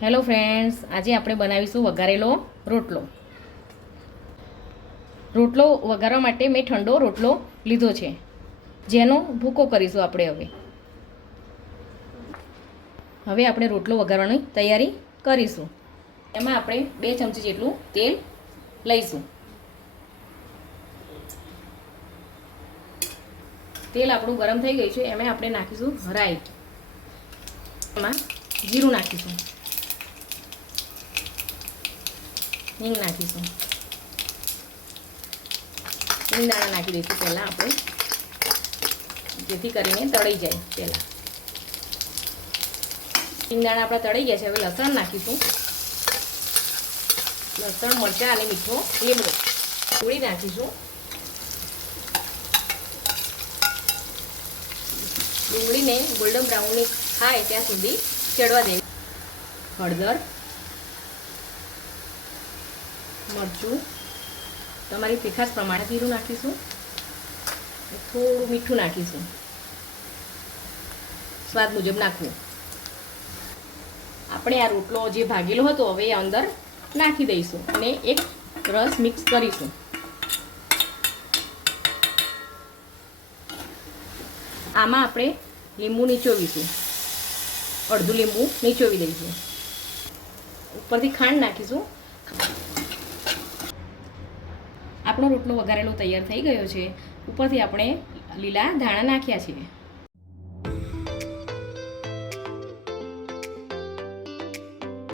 Hello friends, આજે આપણે બનાવીશું વઘારેલો રોટલો. રોટલો વઘારવા માટે મેં ઠંડો રોટલો લીધો છે, જેનો ભૂકો કરીશું આપણે. હવે આપણે રોટલો વઘારવાની તૈયારી કરીશું. એમાં આપણે 2 ચમચી જેટલું તેલ લઈશું. તેલ આપણું ગરમ થઈ ગયું છે. એમાં આપણે નાખીશું રાઈ. એમાં જીરું નાખીશું, હિંગ નાખીશું, હિંગ દાણા નાખી દઈશું પહેલાં આપણે, જેથી કરીને તળી જાય. પહેલાં હિંગ દાણા આપણા તળી ગયા છે. હવે લસણ નાખીશું. લસણ, મરચાં અને મીઠો લીમડો થોડી નાખીશું. ડુંગળીને ગોલ્ડન બ્રાઉનની થાય ત્યાં સુધી ચડવા દેવી. હળદર, મરચું તમારી તીખાશ પ્રમાણે જીરું નાખીશું. થોડું મીઠું નાખીશું, સ્વાદ મુજબ નાખવું. આપણે આ રોટલો જે ભાગેલો હતો હવે એ અંદર નાખી દઈશું અને એક રસ મિક્સ કરીશું. આમાં આપણે લીંબુ નીચોવીશું, અડધું લીંબુ નીચોવી દઈશું. ઉપરથી ખાંડ નાખીશું. આપણો રોટલો વઘારેલો તૈયાર થઈ ગયો છે. ઉપરથી આપણે લીલા ધાણા નાખ્યા છે.